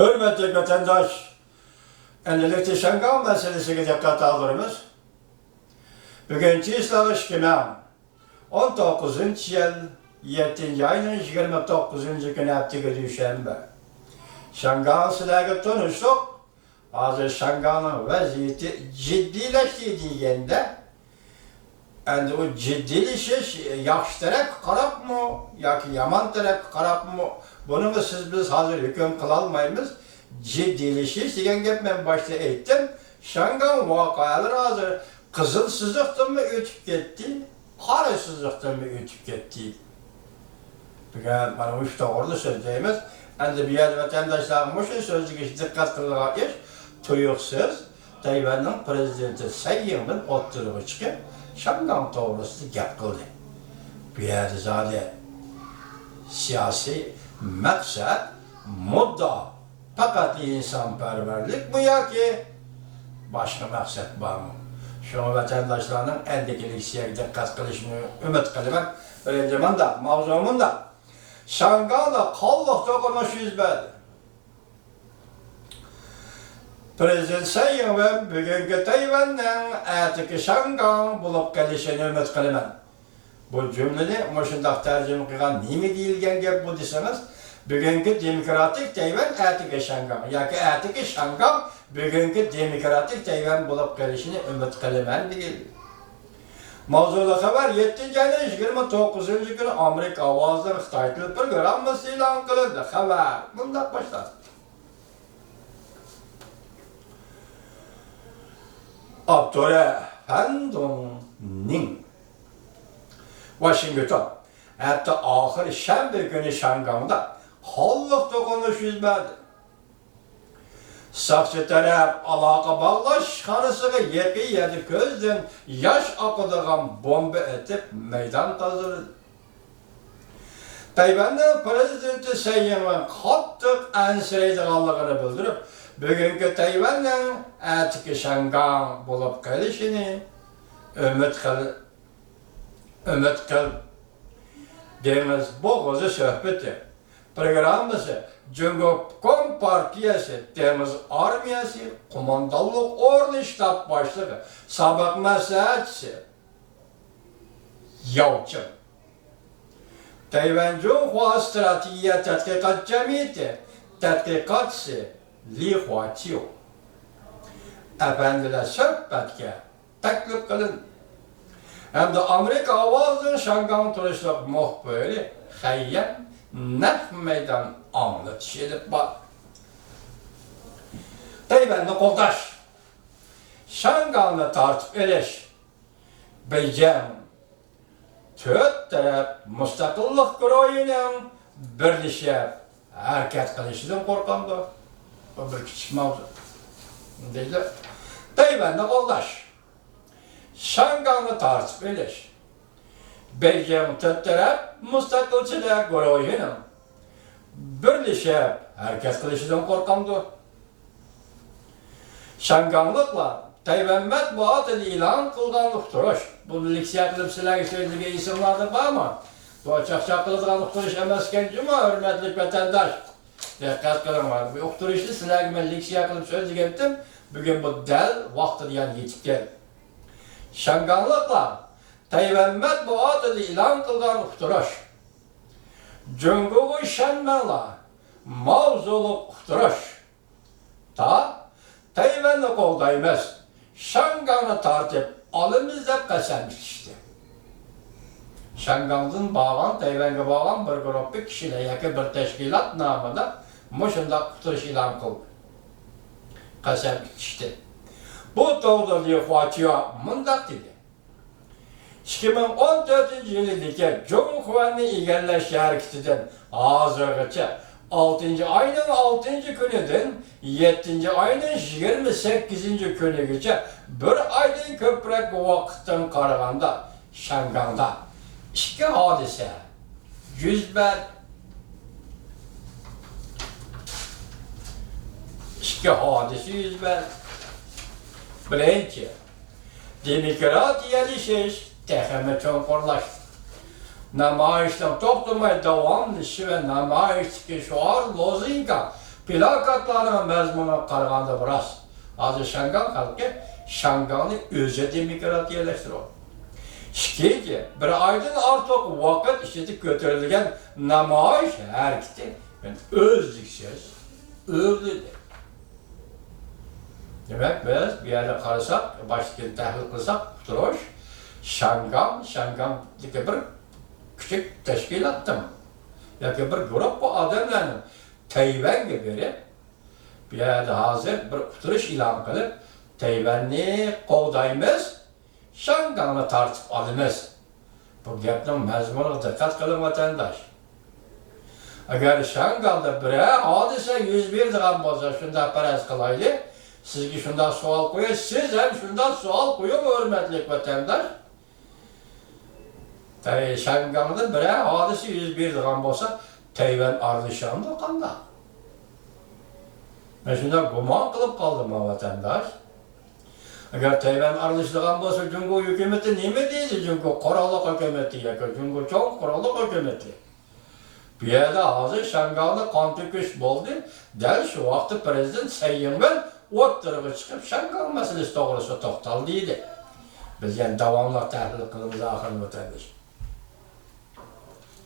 Hürmetli vatandaş, endilikli Şangal meselesiga diqqat aldırımız. Bugünkü islahiş günü 19. yıl 7. ayının 29. günü haftiga düşenbe. Şangal silahı tanıştık. Hazır Şangal'ın vaziyeti ciddileşti diyende, endi o ciddileşiş yaxşı taraf qarab mı, yoki yaman taraf qarab mı? Bunu biz hazır hüküm kılalmayımız. Ciddileşiş degan gap ben başta aytdim. Şangal voqealar hazır qizil siziqdan mı ötüp ketdi, qora siziqdan mı ötüp ketdi? Bugun mana shu to'g'rida so'zlaymiz. Endi bu yerda vatandoshlarimiz shu so'ziga diqqat qiladigan ish, tuyuqsiz Tayvanning prezidenti Tsai Ing-wen o'ttirib chiqib, Şangal to'g'risida gap qildi. Bu yerda zodi siyosiy maqsad, mudda faqat insonparvarlik bu yoki boshqa maqsad bormi? Şuna vatandaşlarning endilikligiga diqqat qilishni umid qilaman. Birinchi manda mavzumunda Şangalda qolliq to'qnashuv yuz berdi. Prezident Tsai Ing-wen bugungi Tayvanning atigi Şangal bo'lib qolishini umid qilaman. Bu cümleni şundaq tarjima qilgan nima deyilgan gap bu desangiz, bugungi demokratik Tayvan atigi Şangal yoki atigi Şangal bugungi demokratik Tayvan bo'lib qolishini umid qilaman deyildi. Mavzuda xabar 7. ayning 29. kuni Amerika ovozlari Xitoy tili programmasi e'lon qilindi. Xabar bunday boshlandi. Abdurrahman Handongning Washington, hatta ahir shanba günü Şangalda qolliq to'qnashuv yuz berdi. Saqchi taraf aloqa bog'lash xonasiga yaqin yerda ko'zdan yosh oqadigan bomba etib maydon tozaladi. Tayvanning prezidenti Tsai Ing-wen qattiq ansiraydiganligini bildirib, bugungi Tayvanning atigi Şangal bo'lib qolishini umid qil. Deniz Boğazı söhbeti programması Cumhur Kompartiyası Deniz Armiyası Kumandanlık Ordu Ştab Başlığı Sabah Maslahatçısı Yalçın Tayvan Cumhuriyeti Strateji Tadqiqat Cemiyeti Tadqiqatçısı Li Huaqiu efendiler söhbetke teklif kılın. Hem de Amerika avazının Şangal turistlik muhbiri Xayyam nef meydan anlatış edip var. Tayvan'da qo'llash, Şangalni tartib elish, Beijing to'rt taraf mustaqillik guruhining birlashib harakat qilishidan qo'rqamdi. Bu bir kichik mavzu. Deydi. Tayvan'da qo'llash, Şangalni tartib elish, Beijing to'rt taraf mustaqilchilar guruhining birlashib harakat qilishidan qo'rqamdi. Şangallıkla Tayvan matbuotida e'lon qilgan uqtirish. Bu leksiya qilib sizlarga so'zlagan isimlarda bormi? Bu chaqchaq qiladigan uqtirish emas ekan, juma hurmatli vatandosh. Diqqat qilinglar. Bu uqtirishni sizlarga men leksiya qilib so'zlagandim. Bugun bu dal vaqtida yetib keldi. Şangallıkla Tayvan matbuotida e'lon qilgan uqtirish. Cumhur Shanmanla mavzuliq uqtirish. Tayvan'ı qo'llaymiz, Şangalni tartib olamiz deb qasam ichishdi. Şangaldan bağlan, Tayvan'ga bağlan bir guruh kishilar yoki bir tashkilot nomida shunday uqtirish e'lon qildi. Qasam ichishdi. Bu to'g'rida Li Huaqiu mundaq dedi. 2014-yildagi Cumhuriyatni egallash harakatidan hozirgacha 6. ayının 6. günüden 7. ayının 28. günügacha bir aydan ko'proq vaqtdan qaraganda Şangalda ikki hodisa yuz berdi. Birinchi, demokratiyalishish texmi cho'nqurlashdi. Namoyishdan to'xtamay davomlashi va namoyishdagi shuar lozinka plakatlarının məzmununa qaraganda biraz. Hazır Şangan halkı Şangan'ı özü demokratiyalaştırır. İkinci, bir aydan artıq vakit işitip götürülgen namayış hareketi yani özlüksüz, övdüdür. Demek biz bir yerde qarasak, başlıkını təhlil qılsak, tuturuş, Şangan bir küçük teşkilattım. Yoki bir grup bu adamlarning Tayvanga berib, bu yerda hozir bir quturish e'lon qilib, Tayvanni qo'g'daymiz, Shanganni tartib olamiz. Bu gapning mazmuniga diqqat qiling vatandosh. Agar Shanganda biror hodisa yuz beradigan bo'lsa, shunda faraz qilaylik, sizga shunday savol qo'yay, siz ham shunday savol qo'ying, hurmatli vatandosh. Shanganda biror hodisa yuz beradigan bo'lsa, Tayvan aralashganda qanday? Men shunday gumon qilib qoldim vatandosh. Agar Tayvan aralashadigan bo'lsa, Jungo hukumati nima deydi? Jungo qurolliq hukumati yoki Jungo cho'ng qurolliq hukumati. Bu yerda hozir Shanganda qon to'kish bo'ldi. Dal shu vaqtda prezident Sayinman o'ttiriga chiqib Shangan masalasi to'g'risida to'xtaldi deydi. Biz ham davomli tahlil qilamiz axir vatandosh.